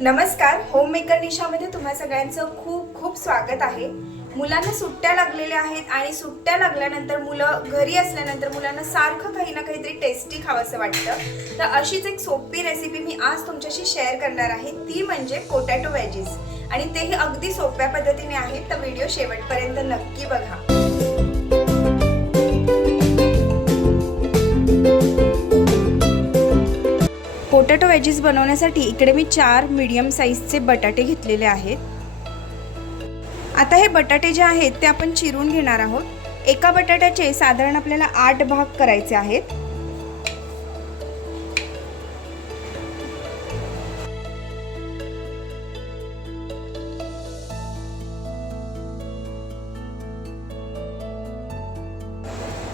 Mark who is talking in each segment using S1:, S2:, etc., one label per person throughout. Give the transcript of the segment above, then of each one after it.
S1: नमस्कार home maker निशामध्ये तुम्हा सगळ्यांचं खूप खूप स्वागत आहे. मुलांना सुट्ट्या लागलेल्या आहेत आणि सुट्ट्या लागल्यानंतर मुलं घरी असल्यानंतर मुलांना सारखं काही ना काहीतरी टेस्टी खावंसं वाटतं. तर अशीच एक सोपी रेसिपी मी आज तुमच्याशी शेअर करणार आहे. ती म्हणजे पोटॅटो वेजीस आणि तेही अगदी सोप्या पद्धतीने आहे तर व्हिडिओ शेवटपर्यंत नक्की बघा. पोटॅटो वेजीस बनवण्यासाठी इकडे मी चार मीडियम साईजचे बटाटे घेतलेले आहेत. आता हे बटाटे जे आहेत ते आपण चिरून घेणार आहोत. एका बटाट्याचे साधारण आपल्याला आठ भाग करायचे आहेत.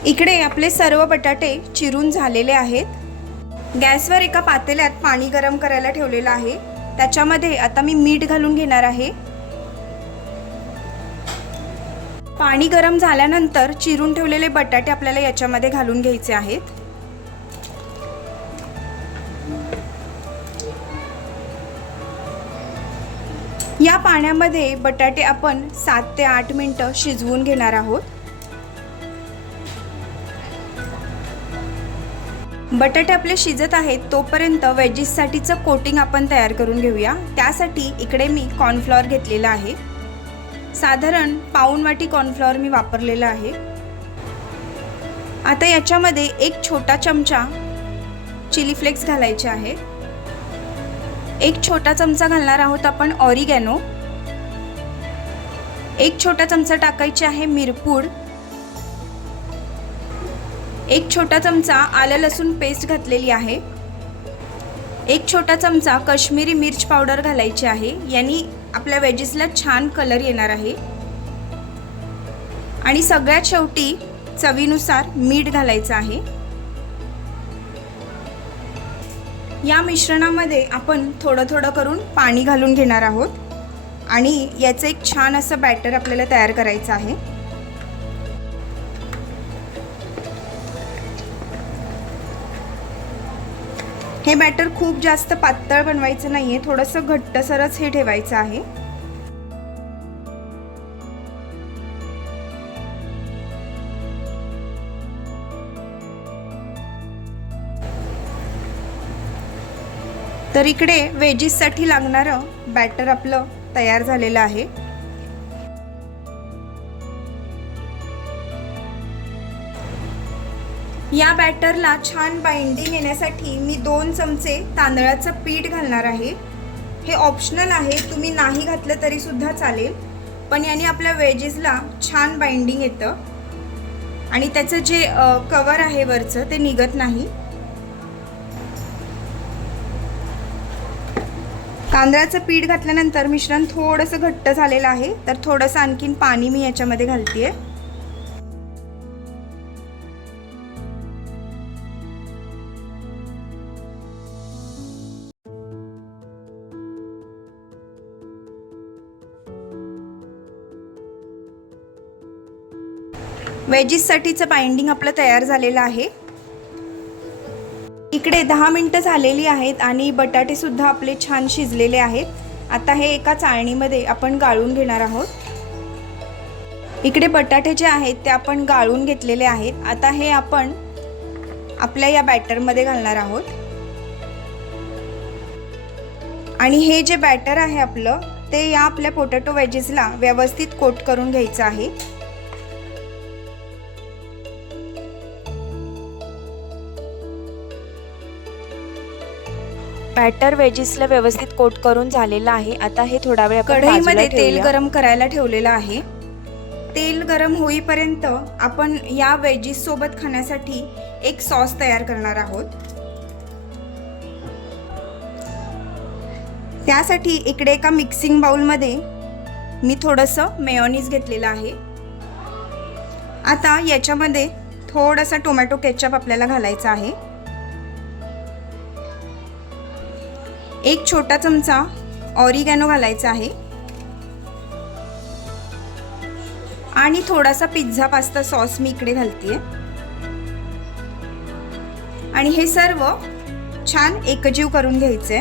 S1: इकडे आपले सर्व बटाटे चिरून झालेले आहेत. गॅसवर एका पातेल्यात पाणी गरम करायला ठेवलेलं आहे. त्याच्यामध्ये आता मी मीठ घालून घेणार आहे. पाणी गरम झाल्यानंतर चिरून ठेवलेले बटाटे आपल्याला याच्यामध्ये घालून घ्यायचे आहेत. या पाण्यामध्ये बटाटे आपण सात ते आठ मिनटं शिजवून घेणार आहोत. बटाटे आपले शिजत आहेत तोपर्यंत वेजीससाठीचं कोटिंग आपण तयार करून घेऊया. त्यासाठी इकडे मी कॉर्नफ्लॉवर घेतलेला आहे. साधारण पाऊण वाटी कॉर्नफ्लॉवर मी वापरलेला आहे. आता याच्यामध्ये एक छोटा चमचा चिली फ्लेक्स घालायचे आहे. एक छोटा चमचा घालणार आहोत आपण ऑरिगॅनो. एक छोटा चमचा टाकायचे आहे मिरपूड. एक छोटा चमचा आलं लसूण पेस्ट घातलेली आहे. एक छोटा चमचा कश्मीरी मिर्च पावडर घालायची आहे. यांनी आपल्या वेजीसला छान कलर येणार आहे. आणि सगळ्यात शेवटी चवीनुसार मीठ घालायचं आहे. या मिश्रणामध्ये आपण थोडं थोडं करून पाणी घालून घेणार आहोत. आणि याचं एक छान असं बॅटर आपल्याला तयार करायचं आहे. हे बॅटर खूप जास्त पातळ बनवायचं नाहीये थोडंसं घट्टसरच हे ठेवायचं आहे. तर इकडे वेजीससाठी लागणारं बॅटर आपलं तयार झालेलं आहे. या बॅटरला छान बाइंडिंग येण्यासाठी मी दोन चमचे तांदळाचं पीठ घालणार आहे. हे ऑप्शनल आहे तुम्ही नाही घातलं तरीसुद्धा चालेल. पण याने आपल्या वेजेसला छान बाइंडिंग येतं. आणि त्याचं जे कवर आहे वरचं ते निघत नाही. तांदळाचं पीठ घातल्यानंतर मिश्रण थोडंसं घट्ट झालेलं आहे तर थोडंसं आणखीन पाणी मी याच्यामध्ये घालते आहे वेजीससाठीचं बाइंडिंग आपलं तयार झालेलं आहे. इकडे दहा मिनटं झालेली आहेत आणि बटाटेसुद्धा आपले छान शिजलेले आहेत. आता हे एका चाळणीमध्ये आपण गाळून घेणार आहोत. इकडे बटाटे जे आहेत ते आपण गाळून घेतलेले आहेत. आता हे आपण आपल्या या बॅटरमध्ये घालणार आहोत. आणि हे जे बॅटर आहे आपलं ते या आपल्या पोटॅटो वेजेसला व्यवस्थित कोट करून घ्यायचं आहे.
S2: बॅटर वेजीसला व्यवस्थित कोट करून झालेलं आहे. आता हे थोडा वेळ
S1: कढईमध्ये तेल. गरम करायला ठेवलेलं आहे. तेल गरम होईपर्यंत आपण या वेजीस सोबत खाण्यासाठी एक सॉस तयार करणार आहोत. त्यासाठी इकडे एका मिक्सिंग बाउलमध्ये मी थोडंसं मेयोनीज घेतलेलं आहे. आता याच्यामध्ये थोडासा टोमॅटो केचप आपल्याला घालायचा आहे. एक छोटा चमचा ऑरिगॅनो घालायचा आहे. आणि थोडासा पिझ्झा पास्ता सॉस मी इकडे घालते आणि हे सर्व छान एकजीव करून घ्यायचे.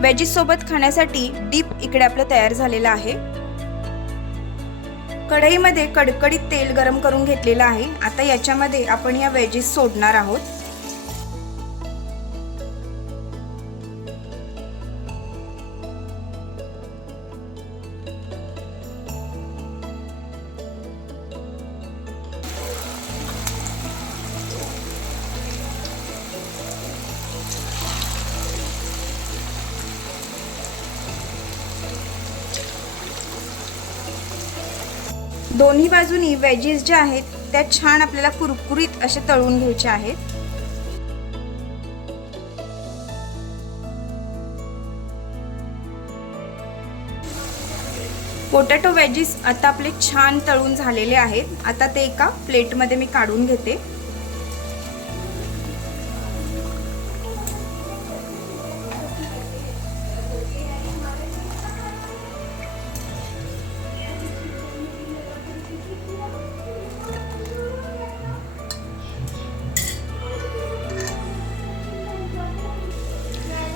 S1: वेजीसोबत खाण्यासाठी डीप इकडे आपलं तयार झालेलं आहे. कढईमध्ये कडकडीत तेल गरम करून घेतलेलं आहे. आता याच्यामध्ये आपण या वेजीस सोडणार आहोत. दोन्ही बाजूनी वेजीस ज्या आहेत त्या छान आपल्याला कुरकुरीत असे तळून घ्यायचे आहेत. पोटॅटो वेजीस आता आपले छान तळून झालेले आहेत. आता ते एका प्लेटमध्ये मी काढून घेते.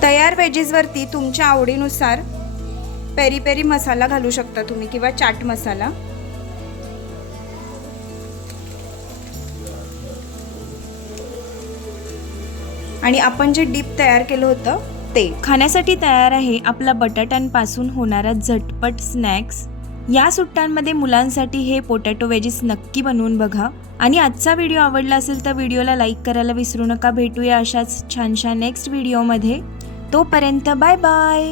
S1: तयार वेजेसवरती तुमच्या आवडीनुसार पेरी पेरी मसाला घालू शकता तुम्ही किंवा चाट मसाला. आणि आपण जे डीप तयार केलं होतं ते.
S2: खाण्यासाठी तयार आहे आपला बटाट्यांपासून होणारा झटपट स्नॅक्स या सुट्ट्यांमध्ये मुलांसाठी हे पोटॅटो वेजीस नक्की बनवून बघा. आणि आजचा व्हिडिओ आवडला असेल तर व्हिडिओला लाईक करायला विसरू नका. भेटूया अशाच छानशा नेक्स्ट व्हिडिओमध्ये तोपर्यंत बाय बाय.